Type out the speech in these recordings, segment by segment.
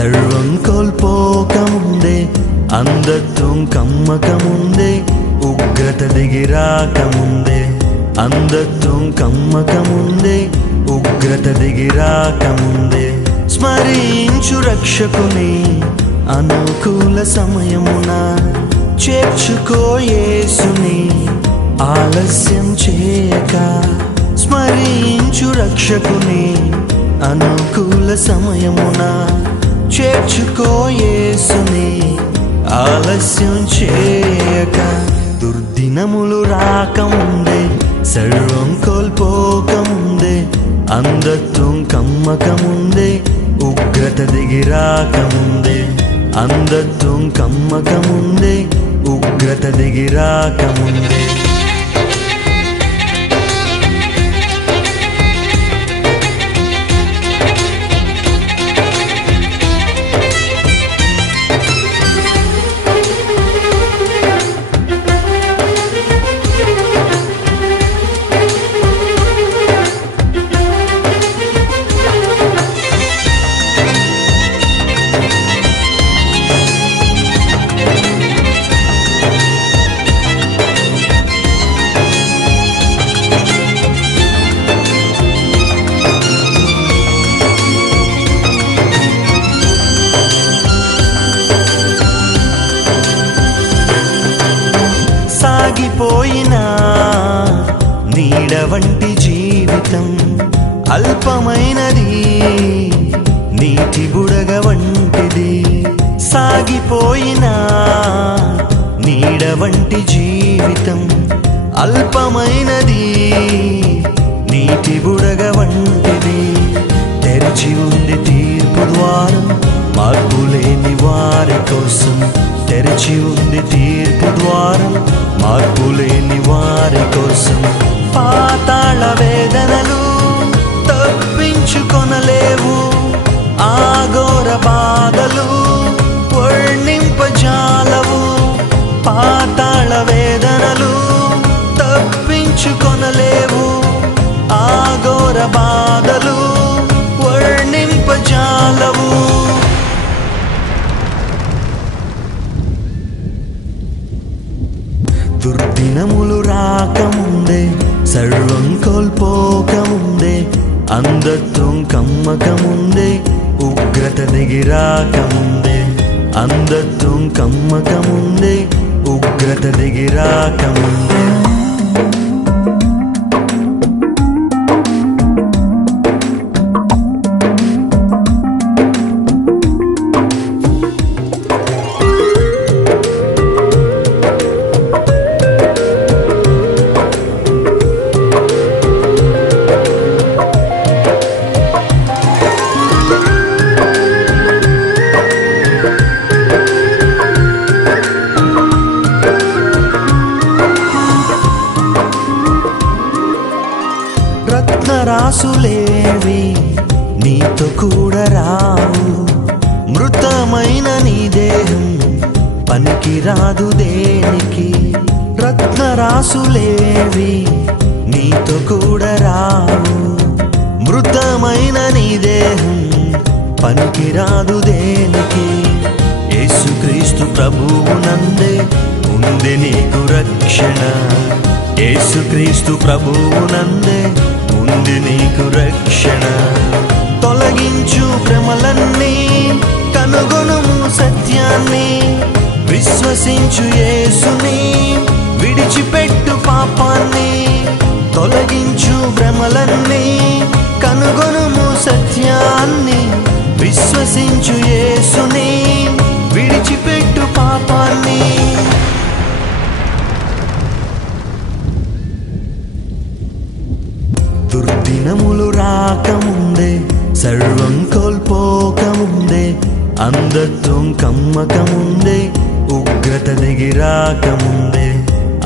సర్వం కోల్పోకముందే, అంధత్వం కమ్మకముందే, ఉగ్రత దిగిరాకముందే, అంధత్వం కమ్మకముందే, ఉగ్రత దిగిరాకముందే, స్మరించు రక్షకుని అనుకూల సమయమున, చేర్చుకో యేసుని ఆలస్యం చేయక, స్మరించు రక్షకుని అనుకూల సమయమున, చేర్చుకో యేసుని ఆలస్యం చేయక. దుర్దినములు రాకముందే, సర్వం కోల్పోకముందే, అంధత్వం కమ్మకముందే, ఉగ్రత దిగిరాకముందే, అంధత్వం కమ్మకముందే, ఉగ్రత దిగిరాకముందే. సాగిపోయినా నీడ వంటి జీవితం అల్పమైనది, నీటి బుడగ వంటిది. సాగిపోయినా నీడ వంటి జీవితం అల్పమైనది, నీటి బుడగ వంటిది. తెరిచి ఉంది తీర్పు ద్వారం మార్పులేని వారి కోసం, తెరిచి ఉంది తీర్పు ద్వారం మార్పులేని వారి కోసం. పాతాళ వేదనలు తప్పించుకొనలేవు, ఆఘోర బాధలు వర్ణింపజాలవు. పాతాళ వేదనలు తప్పించుకొనలేవు, ఆఘోర బాధలు వర్ణింపజాలవు. దుర్దినములు రాకముందే, సర్వం కోల్పోకముందే, అంధత్వం కమ్మకముందే, ఉగ్రత దిగిరాకముందే, అంధత్వం కమ్మకముందే, ఉగ్రత దిగిరాకముందే. రత్నరాసులేవి నీతో కూడా రావు, మృతమైన నీ దేహం పనికి రాదు దేనికి. రత్నరాసులేవి నీతో కూడా రావు, మృతమైన నీ దేహం పనికి రాదు దేనికి. యేసుక్రీస్తు ప్రభువునందే ఉంది నీకు రక్షణ, యేసుక్రీస్తు ప్రభువునందే ఉంది నీకు రక్షణ. తొలగించు భ్రమలన్నీ, కనుగొనుము సత్యాన్ని, విశ్వసించు యేసుని, విడిచిపెట్టు పాపాన్ని. తొలగించు భ్రమలన్నీ, కనుగొనుము సత్యాన్ని, విశ్వసించు యేసుని, విడిచిపెట్టు పాపాన్ని. దుర్దినములు రాకముందే, సర్వం కోల్పోకముందే, అంధత్వం కమ్మకముందే, ఉగ్రత దిగిరాకముందే,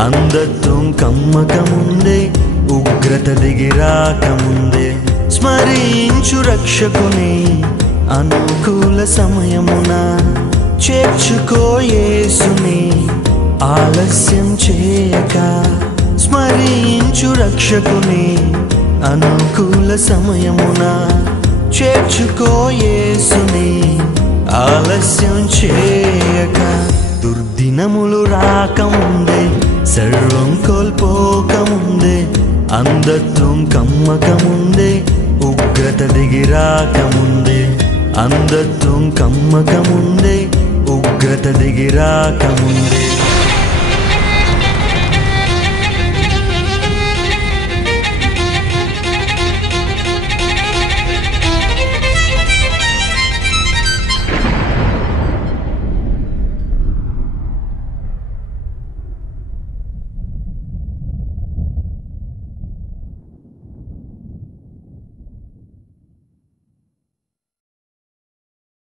అంధత్వం కమ్మకముందే, ఉగ్రత దిగిరాకముందే. స్మరించు రక్షకుని అనుకూల సమయమున, చేర్చుకో యేసుని ఆలస్యం చేయక. స్మరించు రక్షకుని అనుకూల సమయమున, చేర్చుకో యేసుని ఆలస్యం చేయక దుర్దినములు రాకముందే సర్వం కోల్పోకముందే అంధత్వం కమ్మకముందే ఉగ్రత దిగిరాకముందే అంధత్వం కమ్మకముందే ఉగ్రత దిగిరాకముందే